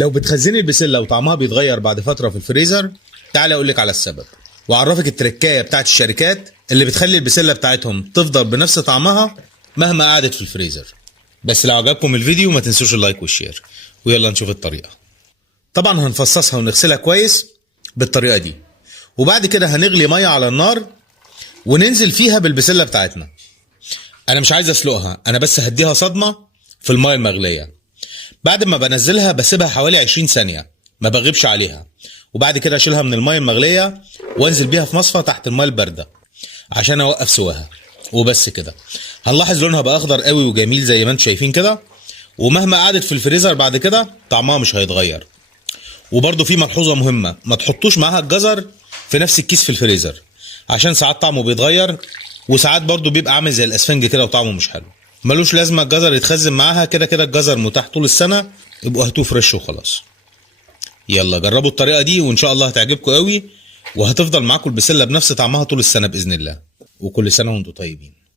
لو بتخزني البسله وطعمها بيتغير بعد فتره في الفريزر، تعالى اقول لك على السبب واعرفك التركايه بتاعت الشركات اللي بتخلي البسله بتاعتهم تفضل بنفس طعمها مهما قعدت في الفريزر. بس لو عجبكم الفيديو ما تنسوش اللايك والشير، ويلا نشوف الطريقه. طبعا هنفصصها ونغسلها كويس بالطريقه دي، وبعد كده هنغلي ميه على النار وننزل فيها بالبسله بتاعتنا. انا مش عايز اسلقها، انا بس هديها صدمه في الميه المغليه. بعد ما بنزلها بسيبها حوالي 20 ثانيه، ما بغيبش عليها، وبعد كده اشيلها من الميه المغليه وانزل بيها في مصفى تحت الميه البارده عشان اوقف سواها. وبس كده. هنلاحظ لونها بقى اخضر قوي وجميل زي ما انتم شايفين كده، ومهما قعدت في الفريزر بعد كده طعمها مش هيتغير. وبرده في ملحوظه مهمه، ما تحطوش معاها الجزر في نفس الكيس في الفريزر، عشان ساعات طعمه بيتغير، وساعات برده بيبقى عامل زي الاسفنج كده وطعمه مش حلو. ملوش لازمه الجزر يتخزن معاها، كده كده الجزر متاح طول السنه، يبقوا هاتوه فريش وخلاص. يلا جربوا الطريقه دي وان شاء الله هتعجبكم قوي، وهتفضل معاكم البسله بنفس طعمها طول السنه باذن الله. وكل سنه وانتم طيبين.